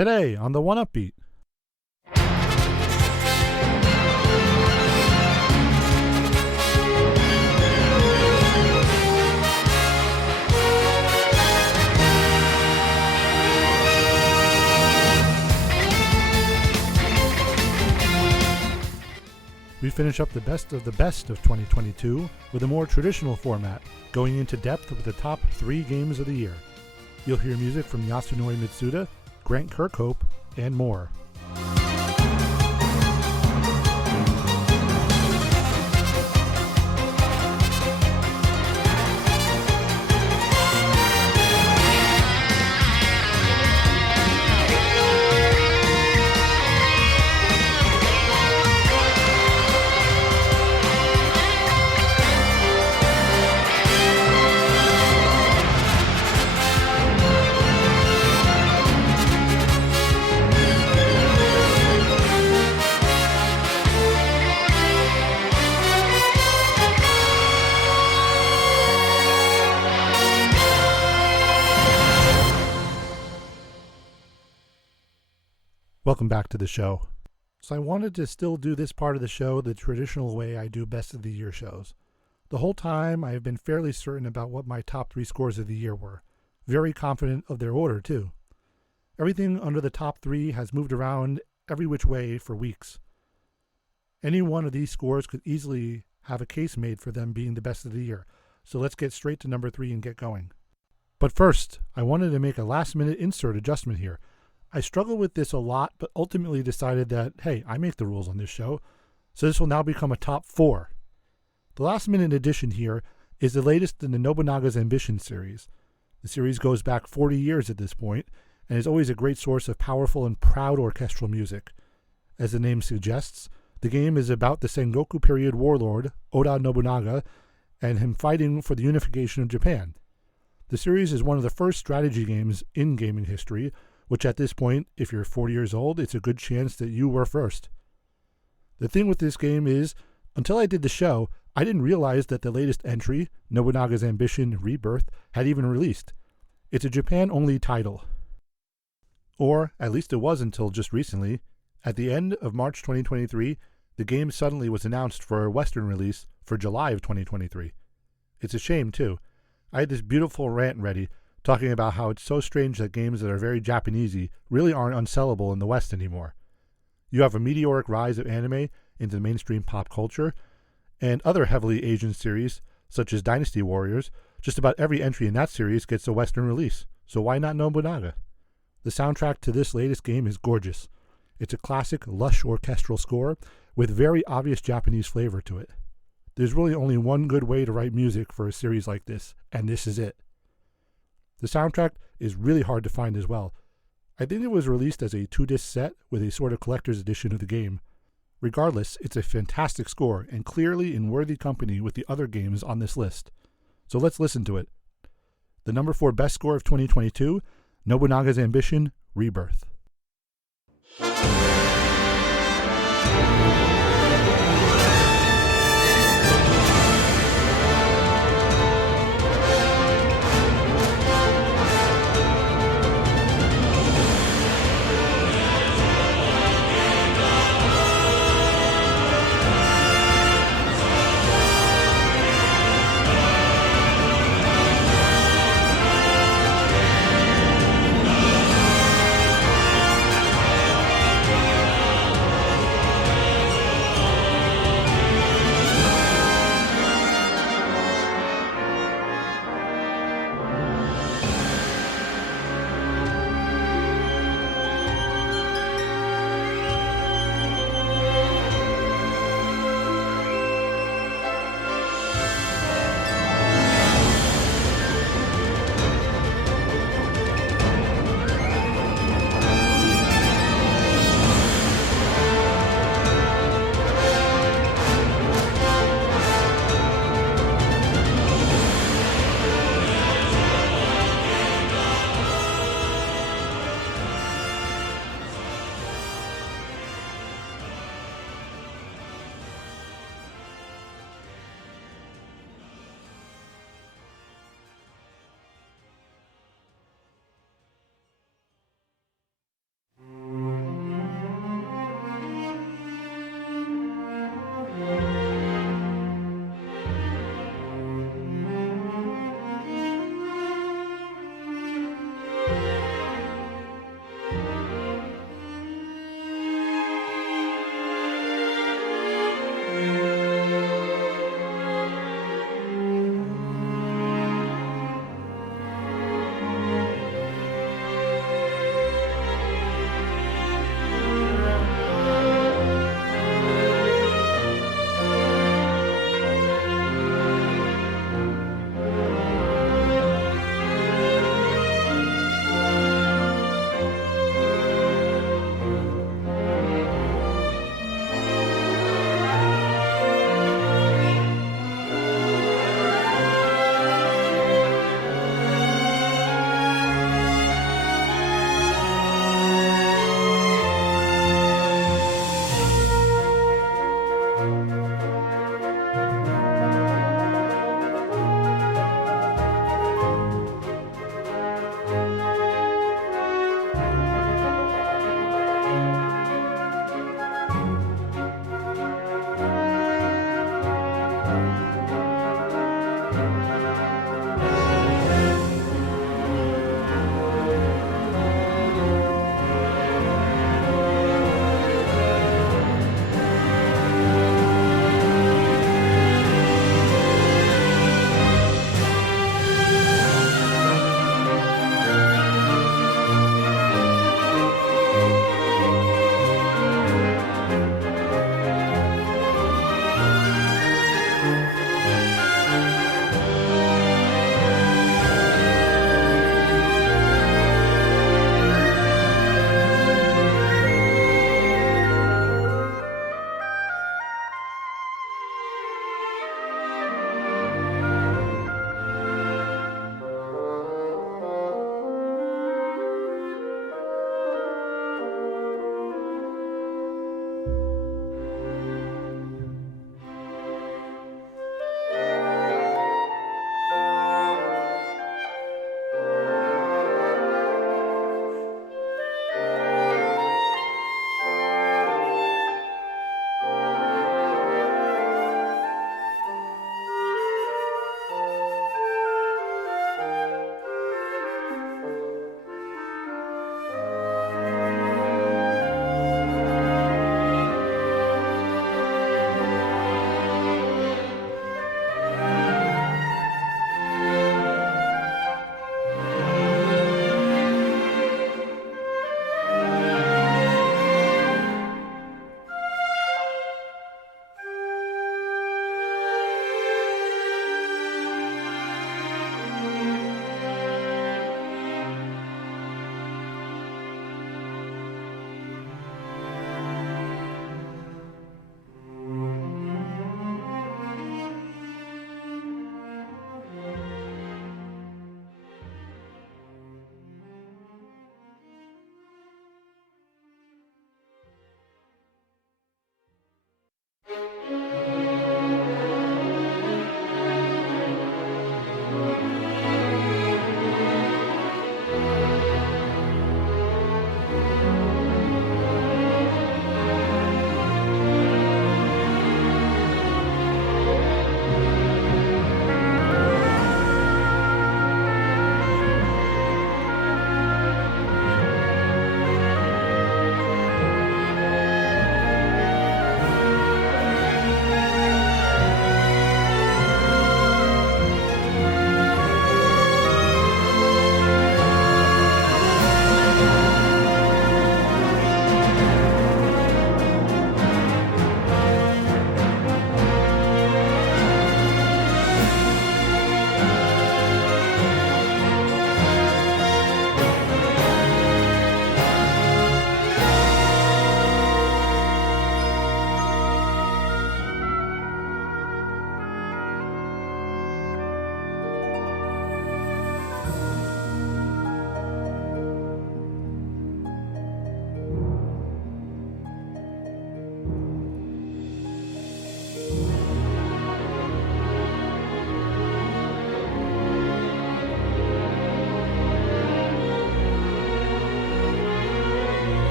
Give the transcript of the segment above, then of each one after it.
Today on the 1UpBeat. We finish up the best of 2022 with a more traditional format, going into depth with the top 3 games of the year. You'll hear music from Yasunori Mitsuda, Grant Kirkhope, and more. Welcome back to the show. So I wanted to still do this part of the show the traditional way I do best of the year shows. The whole time I have been fairly certain about what my top 3 scores of the year were. Very confident of their order too. Everything under the top 3 has moved around every which way for weeks. Any one of these scores could easily have a case made for them being the best of the year. So let's get straight to number 3 and get going. But first, I wanted to make a last minute insert adjustment here. I struggled with this a lot, but ultimately decided that, hey, I make the rules on this show, so this will now become a top 4. The last minute addition here is the latest in the Nobunaga's Ambition series. The series goes back 40 years at this point, and is always a great source of powerful and proud orchestral music. As the name suggests, the game is about the Sengoku period warlord, Oda Nobunaga, and him fighting for the unification of Japan. The series is one of the first strategy games in gaming history, which at this point, if you're 40 years old, it's a good chance that you were first. The thing with this game is, until I did the show, I didn't realize that the latest entry, Nobunaga's Ambition Rebirth, had even released. It's a Japan-only title. Or, at least it was until just recently. At the end of March 2023, the game suddenly was announced for a Western release for July of 2023. It's a shame, too. I had this beautiful rant ready, talking about how it's so strange that games that are very Japanesey really aren't unsellable in the West anymore. You have a meteoric rise of anime into the mainstream pop culture, and other heavily Asian series, such as Dynasty Warriors. Just about every entry in that series gets a Western release, so why not Nobunaga? The soundtrack to this latest game is gorgeous. It's a classic, lush orchestral score with very obvious Japanese flavor to it. There's really only one good way to write music for a series like this, and this is it. The soundtrack is really hard to find as well. I think it was released as a 2-disc set with a sort of collector's edition of the game. Regardless, it's a fantastic score and clearly in worthy company with the other games on this list. So let's listen to it. The number 4 best score of 2022, Nobunaga's Ambition Rebirth.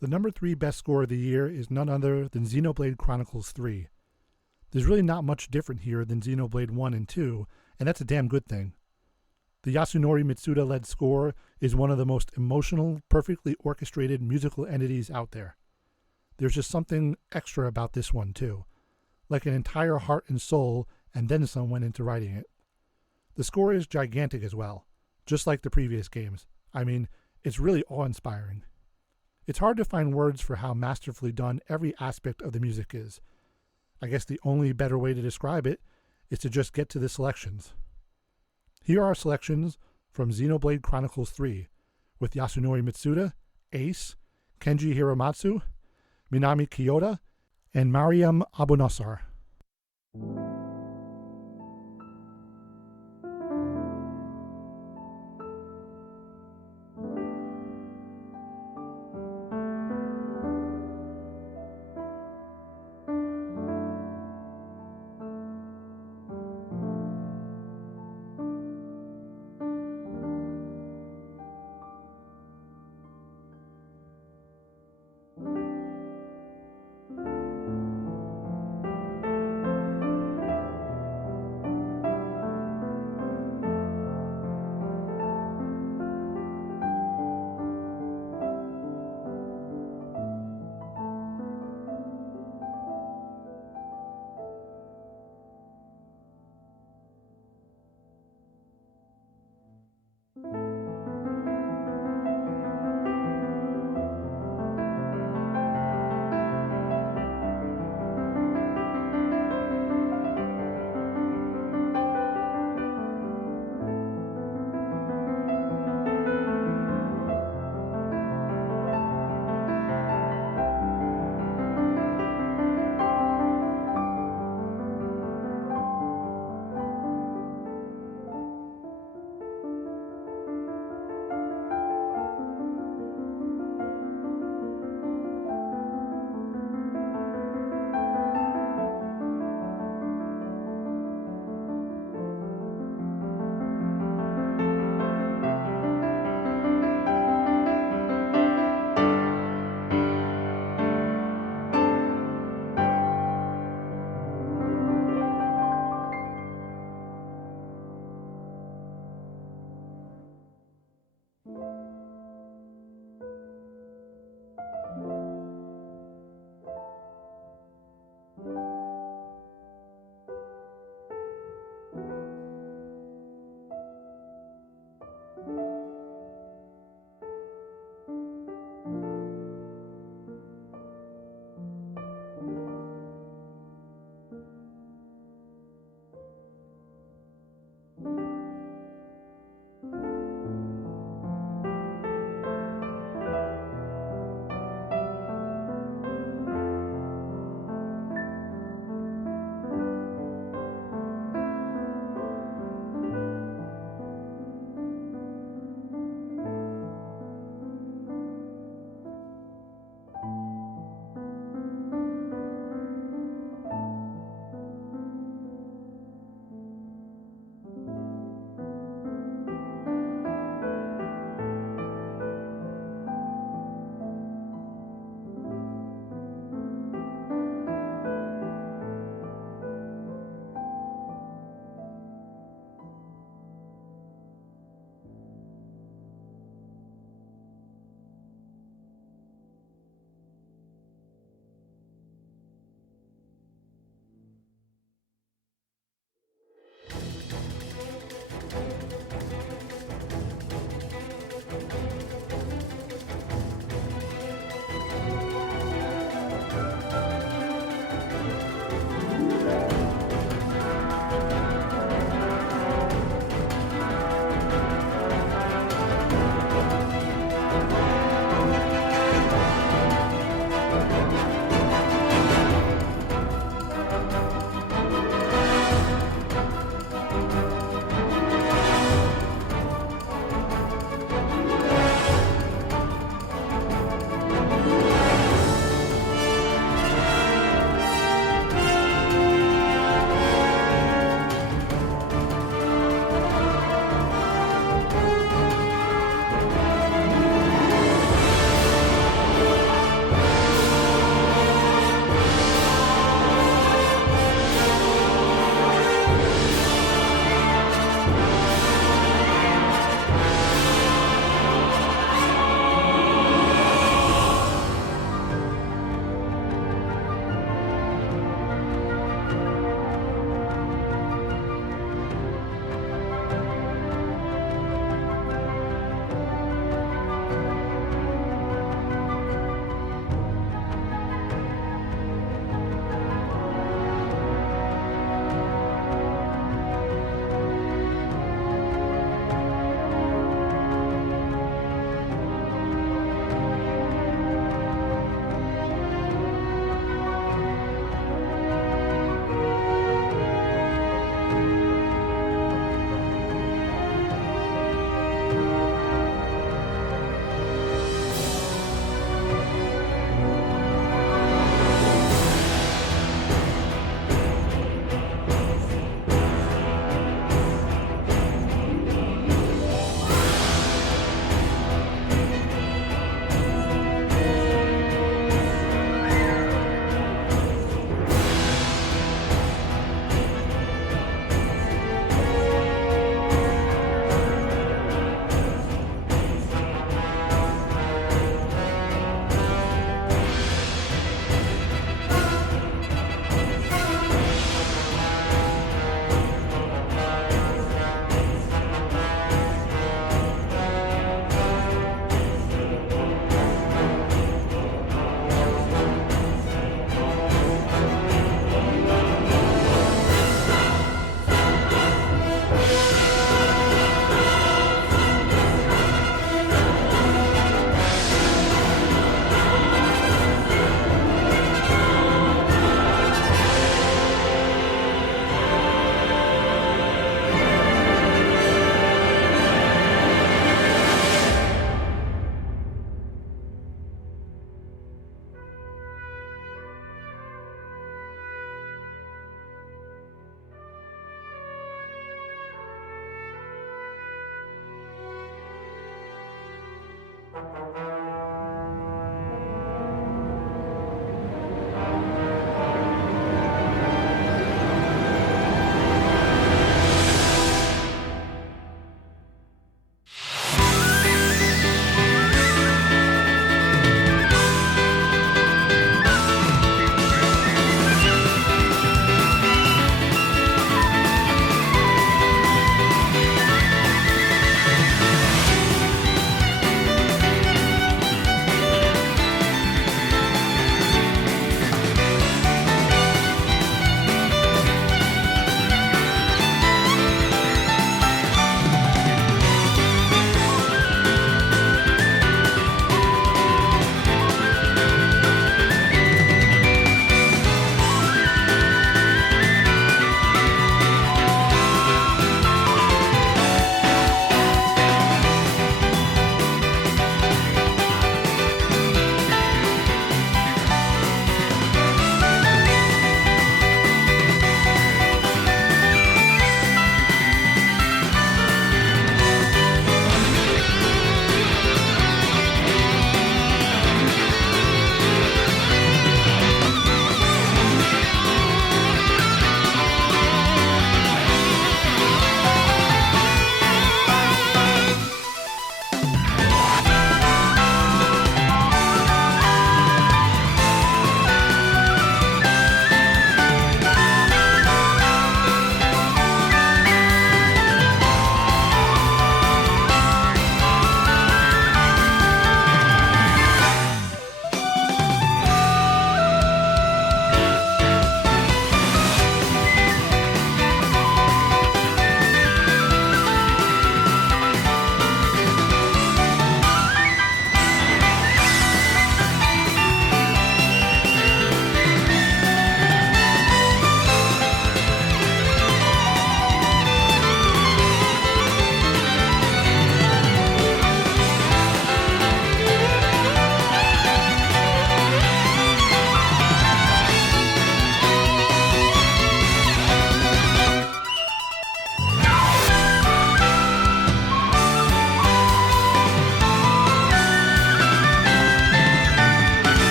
The number 3 best score of the year is none other than Xenoblade Chronicles 3. There's really not much different here than Xenoblade 1 and 2, and that's a damn good thing. The Yasunori Mitsuda-led score is one of the most emotional, perfectly orchestrated musical entities out there. There's just something extra about this one, too. Like an entire heart and soul, and then some went into writing it. The score is gigantic as well, just like the previous games. I mean, it's really awe-inspiring. It's hard to find words for how masterfully done every aspect of the music is. I guess the only better way to describe it is to just get to the selections. Here are selections from Xenoblade Chronicles 3, with Yasunori Mitsuda, Ace, Kenji Hiramatsu, Manami Kiyota, and Mariam Abounnasr.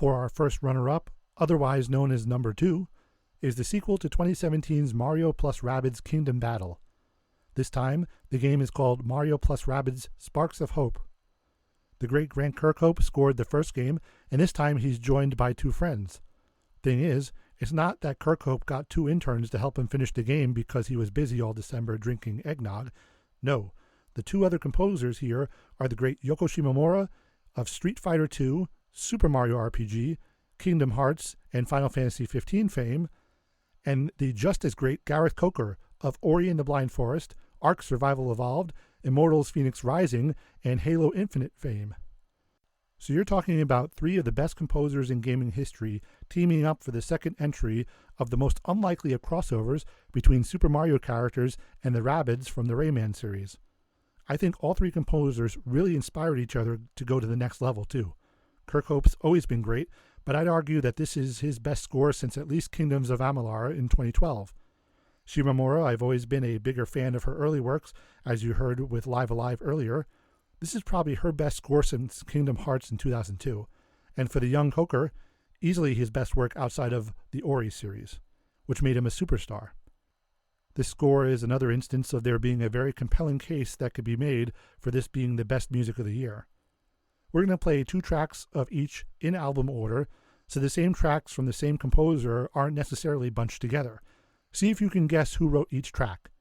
For our first runner-up, otherwise known as number 2, is the sequel to 2017's Mario plus Rabbids Kingdom Battle. This time, the game is called Mario plus Rabbids Sparks of Hope. The great Grant Kirkhope scored the first game, and this time he's joined by 2 friends. Thing is, it's not that Kirkhope got 2 interns to help him finish the game because he was busy all December drinking eggnog. No, the 2 other composers here are the great Yoko Shimomura of Street Fighter II, Super Mario RPG, Kingdom Hearts, and Final Fantasy XV fame, and the just as great Gareth Coker of Ori and the Blind Forest, Ark Survival Evolved, Immortals Phoenix Rising, and Halo Infinite fame. So you're talking about 3 of the best composers in gaming history teaming up for the second entry of the most unlikely of crossovers between Super Mario characters and the Rabbids from the Rayman series. I think all 3 composers really inspired each other to go to the next level too. Kirkhope's always been great, but I'd argue that this is his best score since at least Kingdoms of Amalur in 2012. Shimomura, I've always been a bigger fan of her early works, as you heard with Live Alive earlier. This is probably her best score since Kingdom Hearts in 2002. And for the young Coker, easily his best work outside of the Ori series, which made him a superstar. This score is another instance of there being a very compelling case that could be made for this being the best music of the year. We're going to play 2 tracks of each in album order, so the same tracks from the same composer aren't necessarily bunched together. See if you can guess who wrote each track.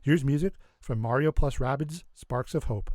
Here's music from Mario plus Rabbids Sparks of Hope.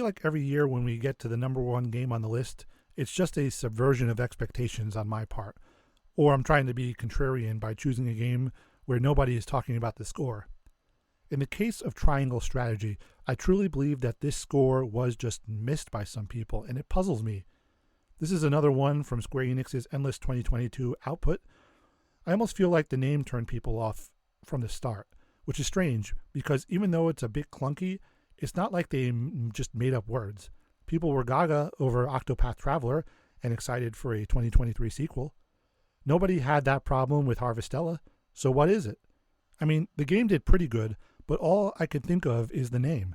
feel like every year when we get to the number one game on the list, it's just a subversion of expectations on my part. Or I'm trying to be contrarian by choosing a game where nobody is talking about the score. In the case of Triangle Strategy, I truly believe that this score was just missed by some people, and it puzzles me. This is another one from Square Enix's Endless 2022 output. I almost feel like the name turned people off from the start, which is strange, because even though it's a bit clunky, it's not like they just made up words. People were gaga over Octopath Traveler and excited for a 2023 sequel. Nobody had that problem with Harvestella, so what is it? I mean, the game did pretty good, but all I can think of is the name.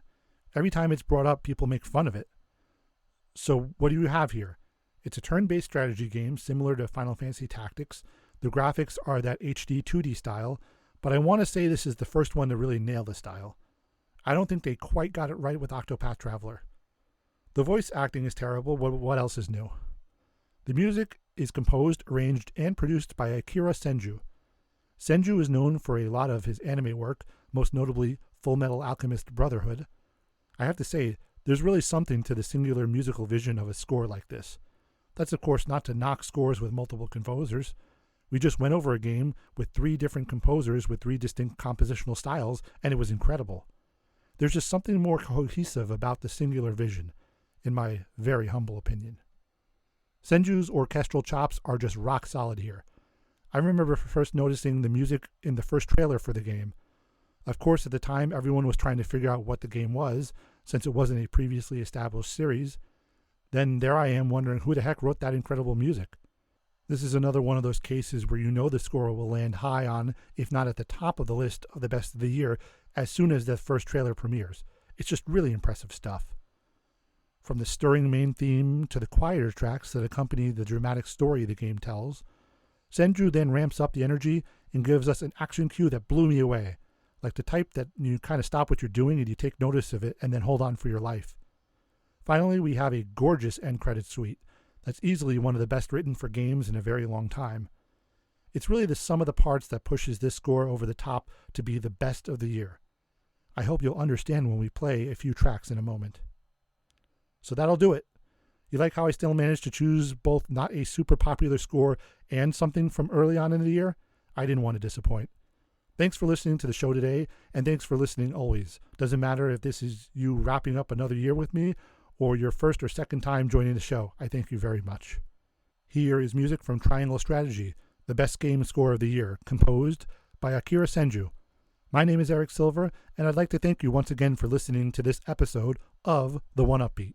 Every time it's brought up, people make fun of it. So what do you have here? It's a turn-based strategy game similar to Final Fantasy Tactics. The graphics are that HD 2D style, but I want to say this is the first one to really nail the style. I don't think they quite got it right with Octopath Traveler. The voice acting is terrible, but what else is new? The music is composed, arranged, and produced by Akira Senju. Senju is known for a lot of his anime work, most notably Full Metal Alchemist Brotherhood. I have to say, there's really something to the singular musical vision of a score like this. That's of course not to knock scores with multiple composers. We just went over a game with 3 different composers with 3 distinct compositional styles, and it was incredible. There's just something more cohesive about the singular vision, in my very humble opinion. Senju's orchestral chops are just rock solid here. I remember first noticing the music in the first trailer for the game. Of course, at the time, everyone was trying to figure out what the game was, since it wasn't a previously established series. Then there I am wondering who the heck wrote that incredible music. This is another one of those cases where you know the score will land high on, if not at the top of the list of the best of the year, as soon as the first trailer premieres. It's just really impressive stuff. From the stirring main theme to the quieter tracks that accompany the dramatic story the game tells, Senju then ramps up the energy and gives us an action cue that blew me away, like the type that you kind of stop what you're doing and you take notice of it and then hold on for your life. Finally, we have a gorgeous end credit suite that's easily one of the best written for games in a very long time. It's really the sum of the parts that pushes this score over the top to be the best of the year. I hope you'll understand when we play a few tracks in a moment. So that'll do it. You like how I still managed to choose both not a super popular score and something from early on in the year? I didn't want to disappoint. Thanks for listening to the show today, and thanks for listening always. Doesn't matter if this is you wrapping up another year with me or your first or second time joining the show. I thank you very much. Here is music from Triangle Strategy, the best game score of the year, composed by Akira Senju. My name is Eric Silver, and I'd like to thank you once again for listening to this episode of the 1UpBeat.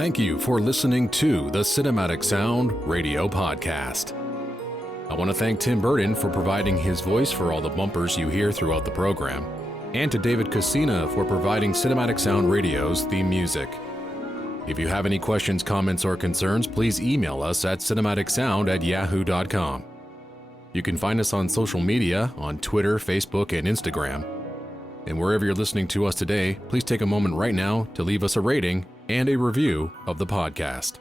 Thank you for listening to the Cinematic Sound Radio Podcast. I want to thank Tim Burton for providing his voice for all the bumpers you hear throughout the program, and to David Coscina for providing Cinematic Sound Radio's theme music. If you have any questions, comments, or concerns, please email us at cinematicsound@yahoo.com. You can find us on social media on Twitter, Facebook, and Instagram. And wherever you're listening to us today, please take a moment right now to leave us a rating and a review of the podcast.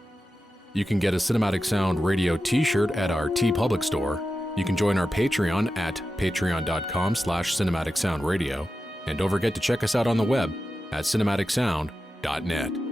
You can get a Cinematic Sound Radio t-shirt at our TeePublic store. You can join our Patreon at patreon.com/cinematicsoundradio. And don't forget to check us out on the web at cinematicsound.net.